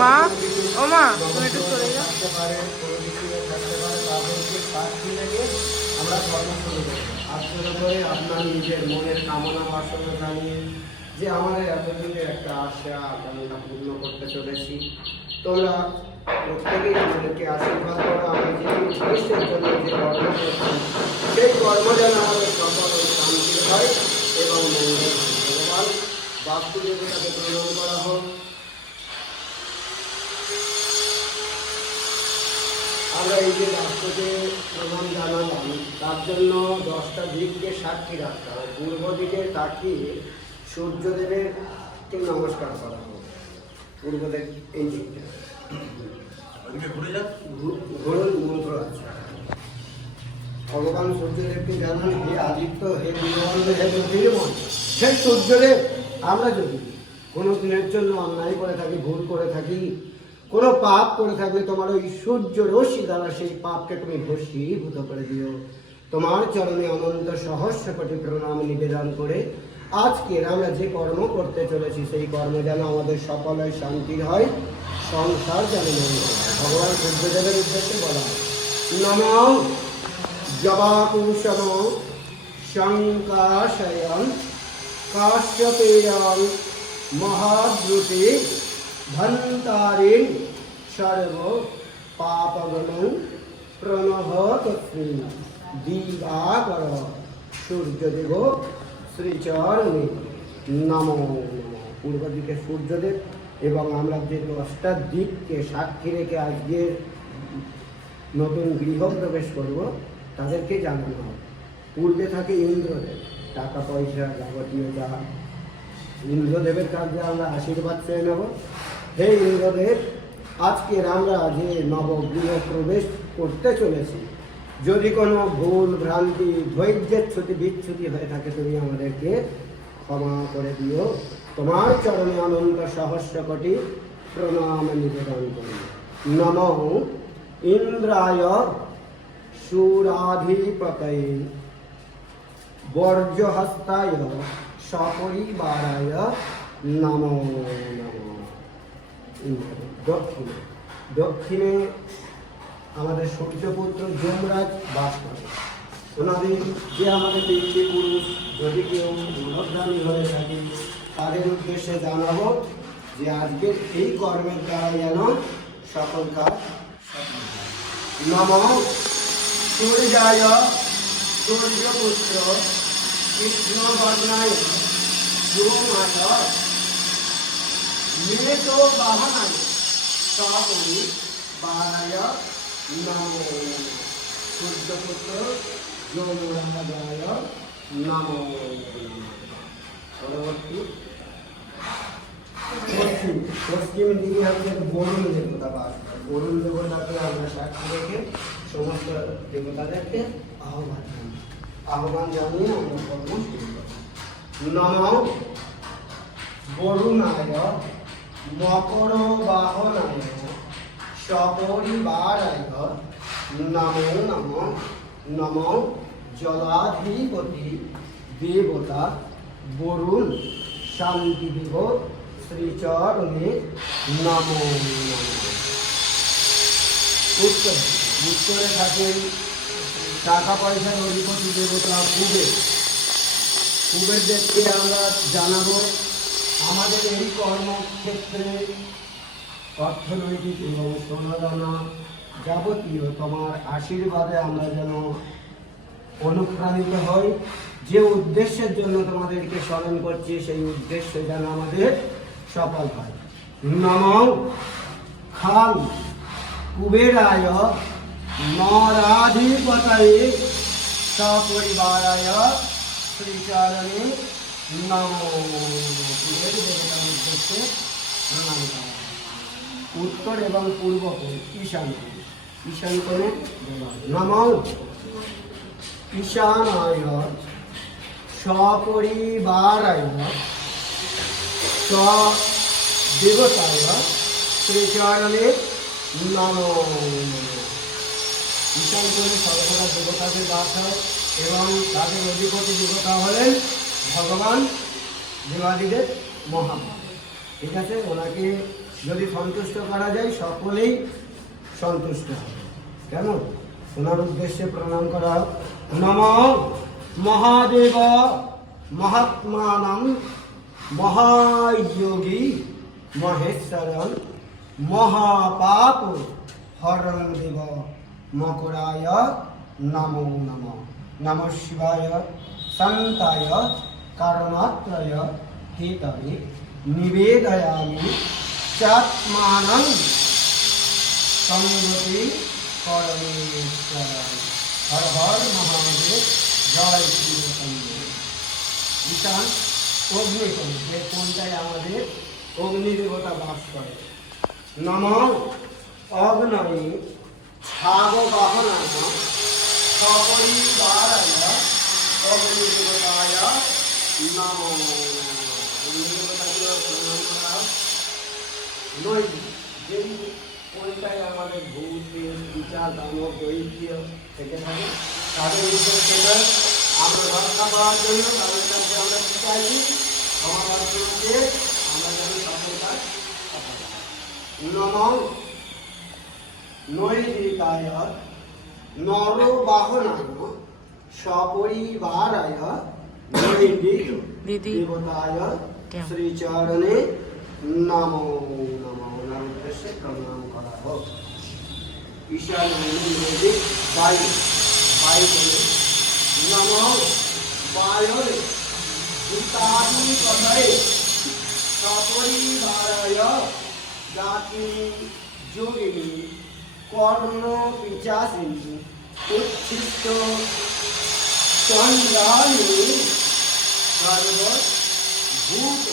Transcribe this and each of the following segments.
মা ও মা তুমি একটু চলে যাও। আমরা কর্ম শুরু করি। আজ শুরু করে আপনার নিজের মনের কামনা বাসনা জানিয়ে যে আমার এতদিনের একটা আশা আকাঙ্ক্ষা পূর্ণ করতে চলেছি, তোমরা প্রত্যেকেই আমাদেরকে আশীর্বাদ করো। আমি যে উদ্দেশ্যের জন্য যে কর্ম করছি সেই কর্ম যেন আমাদের সফল ও শান্তির হয় এবং মঙ্গল হয়। ভগবান বাস্তুদেবতাকে প্রণাম করা হোক। আমরা এই যে রাষ্ট্রকে প্রণাম জানালাম, তার জন্য 10টা দিককে সাক্ষী রাখতে হবে। পূর্ব দিকে তাকিয়ে সূর্যদেবেরকে নমস্কার করা হোক। পূর্ব দিক এই দিকটা ঘুরুন মন্ত্র আছে। ভগবান সূর্যদেবকে জানান, হে আদিত্য, হে বীরবন্দ, হে জ্যোতির্ময়, হে সূর্যদেব, আমরা যদি কোনো দিনের জন্য অন্যায় করে থাকি, ভুল করে থাকি, কোনো পাপ করে থাকলে তোমার ওই সূর্য রশ্মি দ্বারা সেই পাপকে তুমি ভস্মীভূত করে দিও। তোমার চরণে অনন্ত সহস্র কোটি প্রণাম নিবেদন করে আজকের আমরা যে কর্ম করতে চলেছি সেই কর্ম যেন আমাদের সকল শান্তির হয়, সংসার যেন ভগবান সূর্যদেবের উদ্দেশ্যে বলা হয়, নমঃ জবাকুশম শঙ্কাশয়ং কাশ্যপেয়ং মহাদ্রুতে ধন্তারিণ সর্ব পাপগণং প্রণহতস্মি দিবাকর সূর্যদেব শ্রীচরণে নমো নমঃ। পূর্ব দিকে সূর্যদেব এবং আমরা যে 10টা দিককে সাক্ষী রেখে আজকে নতুন গৃহ প্রবেশ করব তাদেরকে জানানো হবে। পূর্বে থাকে ইন্দ্রদেব, টাকা পয়সা যাবতীয় যা ইন্দ্রদেবের কাছে আমরা আশীর্বাদ চেয়ে নেব। হে ইন্দ্রদেব, আজকের আমরা যে নবগৃহ প্রবেশ করতে চলেছি, যদি কোনো ভুল ভ্রান্তি ধৈর্যের চ্যুতি বিচ্যুতি হয়ে থাকে তুমি আমাদেরকে ক্ষমা করে দিও। তোমার চরণে অনন্ত সহস্র কোটি প্রণাম নিবেদন করি। নমঃ ইন্দ্রায় সুরাধিপতয়ে বর্জ্যহস্তায় সপরিবারায় নমো নমঃ। দক্ষিণে দক্ষিণে আমাদের সূর্যপুত্র যমরাজ বাস করে। ওনাদের যে আমাদের পিতৃপুরুষ যদি কেউ মূলধারী হয়ে থাকে তাদের উদ্দেশ্যে জানাবো যে আজকের এই কর্মের দ্বারা যেন সকল কাজ সফল হয়। নমঃ সূর্যায় সূর্যপুত্র কৃষ্ণবর্ণায় সোমায় মেঘ বাহনায় সপরি বারায় নমো নমঃ। সূর্যপুত্র যমরাজায় নমো নমঃ। পরবর্তী পশ্চিম দিকে হচ্ছে বরুণ দেবতা বাস করে। বরুণ দেবতাকে আমরা সাক্ষী রেখে সমস্ত দেবতাদেরকে আহ্বান জানিয়ে আমরা কর্ম শুরু করি। নমঃ বরুণায় মকর বাহনায় সপরিবারায় নমো নমঃ। নমঃ জলাধিপতি দেবতা বরুণ শান্তিদেব শ্রীচরণে নমো নমঃ। উত্তরে থাকেন টাকা পয়সার অধিপতি দেবতা কুবের। কুবেরদেরকে আমরা জানাবো আমাদের এই কর্মক্ষেত্রে অর্থনৈতিক এবং সোনাদানা যাবতীয় তোমার আশীর্বাদে আমরা যেন অনুপ্রাণিত হই। যে উদ্দেশ্যের জন্য তোমাদেরকে স্মরণ করছি সেই উদ্দেশ্য যেন আমাদের সফল হয়। নমঃ খাং কুবেরায় নরাধিপতয়ে সপরিবারায় শ্রীচরণে নমো নমঃ। কুবের দেবতার উদ্দেশ্যে প্রণাম করা। উত্তর এবং পূর্ব কোণ ঈশান কোণ। ঈশান কোণে নমঃ ঈশানায় সপরিবারায় সদেবতায় শ্রীচরণে নমো নমঃ। ঈশান কোণে সর্বদা দেবতাদের বাস হয় এবং তাদের অধিপতি দেবতা হলেন ভগবান দেবাদিদেব মহাদেব। ঠিক আছে, ওনাকে যদি সন্তুষ্ট করা যায় সকলেই সন্তুষ্ট হবে। কেমন? ওনার উদ্দেশ্যে প্রণাম করা। নমঃ মহাদেব মহাত্মানাং মহাযোগী মহেশ্বরং মহাপাপ হরং দেব মকরায় নমো নমঃ। নমঃ শিবায় শান্তায় কারণাত্রয় হেতবে নিবেদয়ামি চাত্মানং সংগতি পরমেশ্বরায়। হর হর মহাদেব, জয় শ্রীচন্দ্র। ঈশান অগ্নিকোণ, যে কোনটায় আমাদের অগ্নিদেবতা বাস করে। নমঃ অগ্নয়ে ছাগ বাহনায় সপরিবারায় অগ্নিদেবতায় নমো নমঃ। অগ্নিদেবতাকে প্রণাম করা। নৈবেদ্য, যেই কোনটায় আমাদের ভূত প্রেত বিচার দানব দৈত্য থেকে থাকে তাদের উদ্দেশ্যে আমরা রক্ষা পাওয়ার জন্য তাদের কাছে আমরা চাইছি ক্ষমা করতে আমরা যেন সফলতার নমঃ নৈবেদ্যায় নরবাহনায় সপরিবারায় নৈবেদ্য দেবতায় শ্রীচরণে নমো নমঃ। ওনার উদ্দেশ্যে প্রণাম করা হোক। ঈশ্বর বায়ু বায়ু বলে নমঃ বায়ুর ভূতাদি পদয়ে সপরিবারায় জাতি যোগিনী কর্ণ পিচাসিনী উচ্ছিষ্ট চন্দ্রাণী সর্বভূত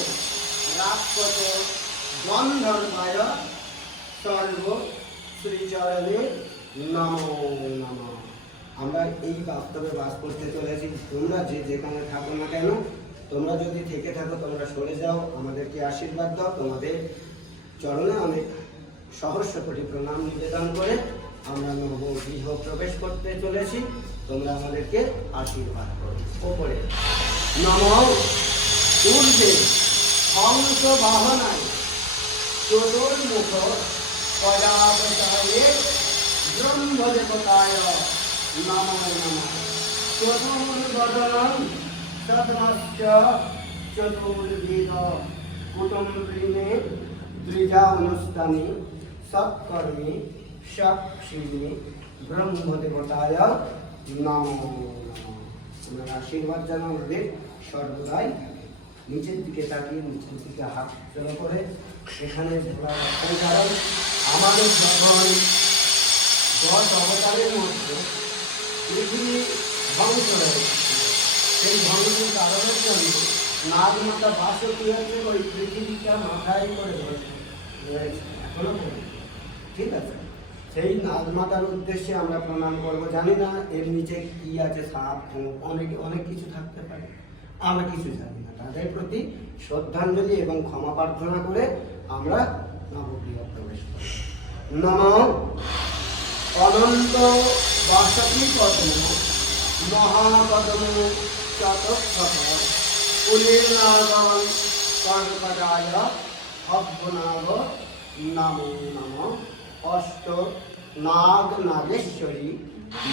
রাক্ষস গন্ধর্বায় সর্ব শ্রীচরণে নমো নমঃ। আমরা এই বাস্তবে বাস করতে চলেছি। তোমরা যে যেখানে থাকো না কেন, তোমরা যদি থেকে থাকো তোমরা সরে যাও, আমাদেরকে আশীর্বাদ দাও। তোমাদের চরণে অনেক সহস্র কোটি প্রণাম নিবেদন করে আমরা নবগৃহ প্রবেশ করতে চলেছি। তোমরা আমাদেরকে আশীর্বাদ করো। ওপরে নমঃ ঊর্ধ্বে হংস বাহনায় চতুর্মুখ পদাবতায়ে ব্রহ্মদেবতায় নমো নমঃ। চতুর্বদনং সদনশ্চ চতুর্বেদ কুটুম্বিনে দ্বিজানুষ্ঠানে সৎকর্মে সক্ষিণে ব্রহ্মদেবতায় নমো নমঃ। তোমার আশীর্বাদ যেন আমাদের সর্বদাই নিচের দিকে তাকিয়ে নিচের দিকে হাত চলো করে সেখানে কারণ আমাদের যখন 10 অবতারের মধ্যে পৃথিবী ধ্বংস হয়েছে, সেই ধ্বংসের কারণের জন্য নাগমাতা বাসতী হচ্ছে ওই পৃথিবীটা মাথায় করে রয়েছে এখনো পর্যন্ত। ঠিক আছে, সেই নাগমাতার উদ্দেশ্যে আমরা প্রণাম করবো। জানি না এর নিচে কি আছে, সাপ অনেক কিছু থাকতে পারে, আমরা কিছু জানি না। তাদের প্রতি শ্রদ্ধাঞ্জলি এবং ক্ষমা প্রার্থনা করে আমরা নবগৃহ প্রবেশ করি। নমঃ অনন্ত বাসতি পদ্ম মহাপদ্ম চতক্ষক কুলীনাগং কর্কটায় অভ্যনাগ নমো নমঃ। অষ্ট নাগ নাগেশ্বরী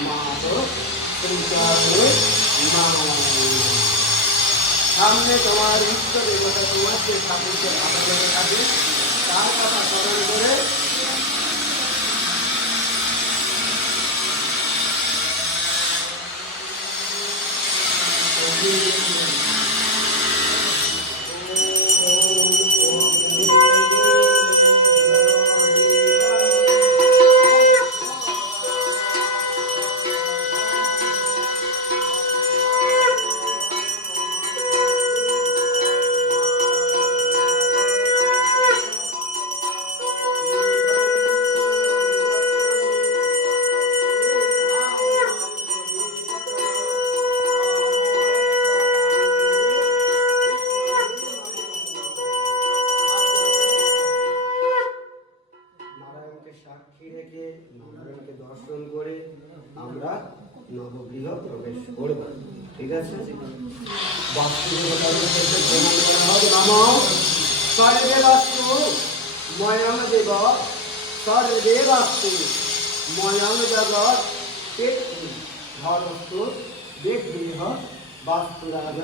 মাত শ্রীচরণে নমো নমঃ। সামনে তোমার ইষ্ট দেবতা তোমার যে ঠাকুরকে ভালো করে থাকে তার কথা স্মরণ করে সাক্ষী রেখে নারায়ণকে দর্শন করে আমরা নবগৃহ প্রবেশ করব। ঠিক আছে, বাস্তুদেবতার উদ্দেশ্যে প্রণাম করা হয়। নমঃ স্বর্গে বাস্তু ময়ং দেব স্বর্গে বাস্তু ময়ং জগৎ পেক্ষি ধরস্তু দেবদেহ বাস্তুরাজ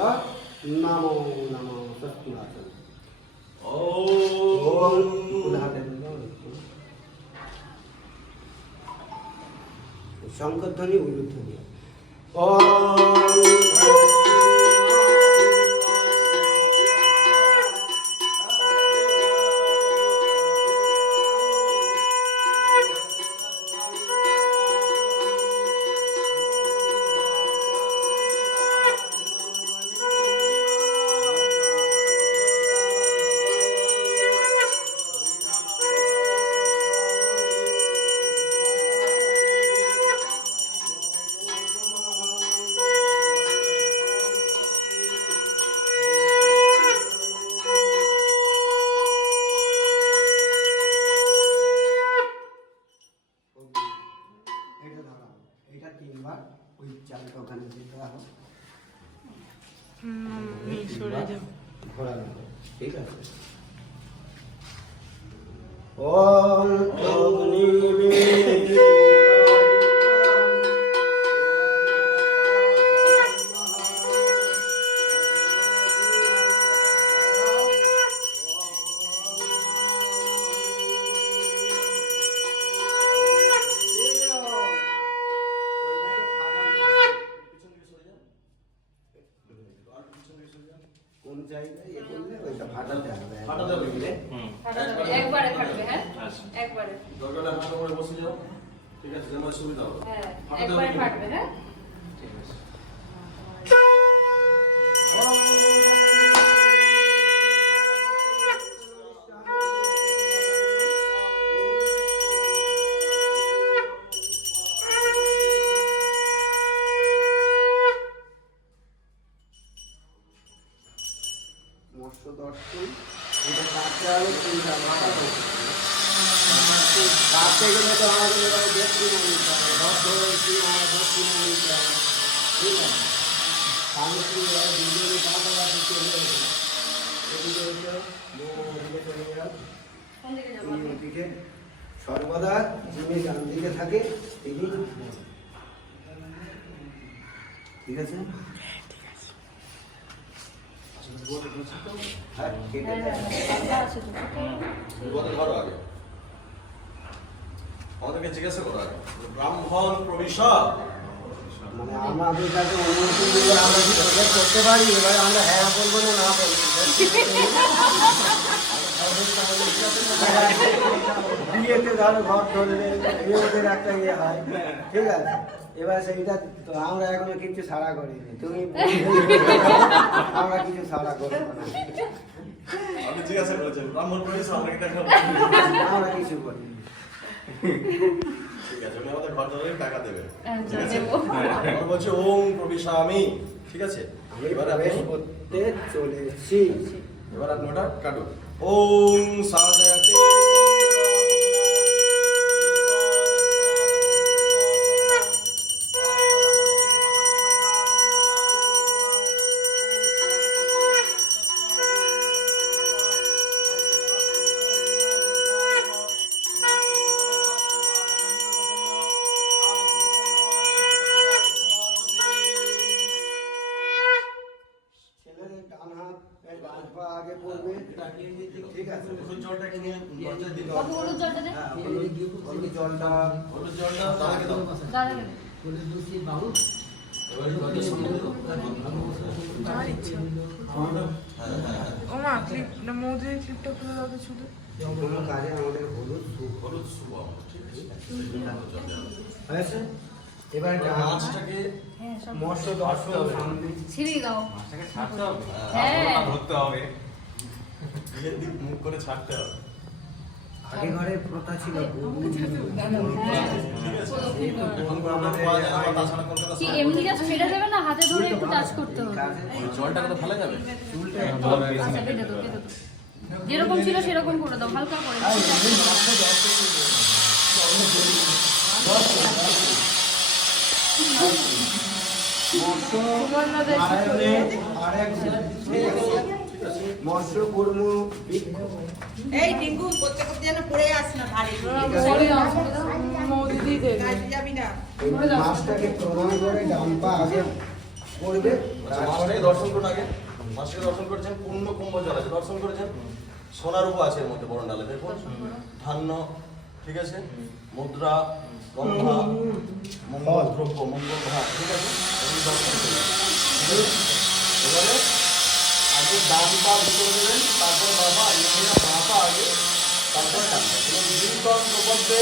নমো নমো সত্যনাথ। শঙ্করধ্বনি উলুধ্বনি। এটা তিনবার ওই চালটা ওখানে দিতে হবে। সরে যাও। ঘোরানো হবে, ঠিক আছে। ওম অগ্নিবে কোন জায়গায় এ করলে ওইটা ফাটাতে হবে। ফাটাতে হবে কি রে? একবারে ফাটবে, হ্যাঁ একবারে, দরকার হলে হাঁটা করে বসে যাও, ঠিক আছে, যেন সুবিধা হবে। হ্যাঁ ফাটাতে একবারে হবে। ফাটবে, হ্যাঁ ঠিক আছে। মৎস্য দর্শন এটা কাটতে হবে, তিনটা মাথা কাটতে গেলে তো আমাদের দক্ষিণা নিতে হবে, দক্ষিণা নিতে হবে, ঠিক আছে। আমি কি দুজনে কাটা কাটে চলে এসে এদিকে এসে ওদিকে চলে যাও, কোন দিকে যাবো? তুমি ওদিকে সর্বদা যিনি ডান দিকে থাকে তিনি, ঠিক আছে। হ্যাঁ ঠিক হ্যাঁ আছে। হ্যাঁ আছে তো। বিপদে ধরো আগে। আমাদেরকে জিজ্ঞাসা করো আগে। ব্রাহ্মণ প্রবিশা। মানে আমাদের কাছে অনুমতি দিলে আমরা কি প্রবেশ করতে পারি? এবার আমরা হ্যাঁ বলবো না না বলবো। বিয়েতে ধরো ঘর ধরলে বিয়েদের একটা ইয়ে হয়, ঠিক আছে। এবার সেইটা তো আমরা এখনো কিছু সাড়া করিনি, তুমি আমরা কিছু সাড়া করবো না, আপনি জিজ্ঞাসা করেছেন ব্রাহ্মণ প্রবিশা, আমরা কি টাকা আমরা কিছু করিনি। ঠিক আছে, উনি আমাদের ঘর ধরে টাকা দেবে। আচ্ছা, ঠিক আছে? দেবো। আমরা বলছি ওম প্রবিশামি, ঠিক আছে? আমি এবার প্রবেশ আপনি করতে চলেছি। এবার আপনি ওটা কাটুন। ওম সাজায়াতে ছেলের ডান হাত ডান পা আগে পড়বে, ঠিক আছে। হলুদ জলটাকে নিয়ে দরজায় দিতে বাবু হবে। হলুদ জলটা দে। হ্যাঁ, হলুদ জলটা হলুদ জলটা দাদাকে দাও। দাদাকে দে। এবার দরজার সামনে দিও। আমার ইচ্ছা। ওমা ক্লিপ না মৌদের ক্লিপটা খুলে দাও তো শুধু। কোনো কাজে আমাদের হলুদ শুভ হলুদ শুভ আমার, ঠিক আছে? সেই জন্য হলুদ জল দেওয়া হবে। হয়েছে। এবার ডান মাছটাকে হ্যাঁ সব মৎস্য দর্শন সামনে ছিঁড়িয়ে দাও। ছাড়তে হবে, হ্যাঁ। ধরতে হবে। বিয়ের দিক মুখ করে ছাড়তে হবে। আগে ঘরে প্রথা ছিল গরু ঠিক আছে? এখন করে আমরা পাওয়া যায় না, বা তাছাড়া কলকাতা কি শহরে এমনি জাস্ট ফেলে দেবে না, হাতে ধরে একটু টাচ করতে হবে? ওই জলটাকে তো ফেলা যাবে। আচ্ছা কেটে দাও, কেটে দাও। যেরকম ছিল সেরকম করে দাও, হালকা করে দাও। মৎস্য নারায়ণের আরেক মৎস্য কর্ম বৃক্ষ। এই টিঙ্কু করতে করতে যেন পড়ে আস না ধারে কাজে যাবি না। এই মাছটাকে প্রণাম করে ডান পা আগে করবে। মাছটাকে দর্শন করুন আগে। মাছটাকে দর্শন করেছেন, পূর্ণ কুম্ভ জল আছে, দর্শন করেছেন। সোনার উপর আছে এর মধ্যে বড় ডালে, দেখুন ধান্য, ঠিক আছে, মুদ্রা, গন্ধা, মঙ্গল দ্রব্য, মঙ্গল ভাত, ঠিক আছে, এগুলো দর্শন করুন। এবারে আগে ডান পা ভিতরে দেবেন, তারপর বাবা বাবা আগে, তারপরে ডান পা। এবং জীবন প্রপদ্যে,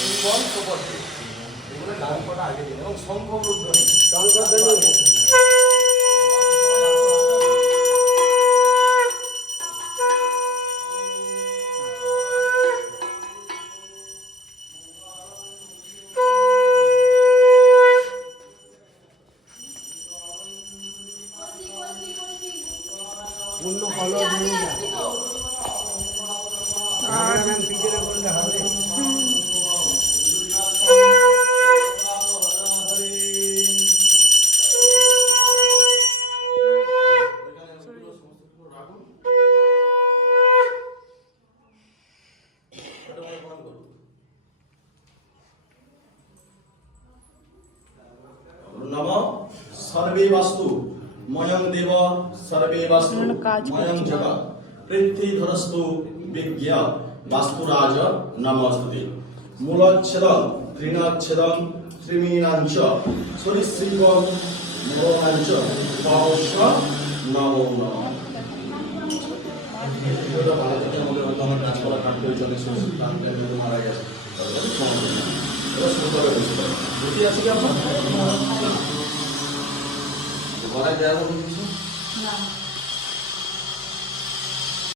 জীবন প্রপদ্যে, এগুলো ডান পাটা আগে দিন এবং শঙ্খ রুদ্ধনি। পূর্ণ কলর নিয়ে যা। ক্যামেরাম্যান পিছনে করলে হবে। নম সর্বে বাস্তু ময়ং দেব সর্বে বাস্তু ময়ং জগৎ পৃথ্বীধরস্তু বিজ্ঞা বাস্তুরাজ নমস্তে। মূলচ্ছেদং তৃণচ্ছেদং ত্রিমীনাঞ্চ সরিসৃপং নবমাঞ্চ পাবস্য নমো নমঃ। আমার কাজ করা কাটতে চলে মারা গেছে, সুন্দরভাবে বুঝতে পারে। বুদ্ধি আছে কি আপনার? ঘরে দেওয়ার মতো কিছু না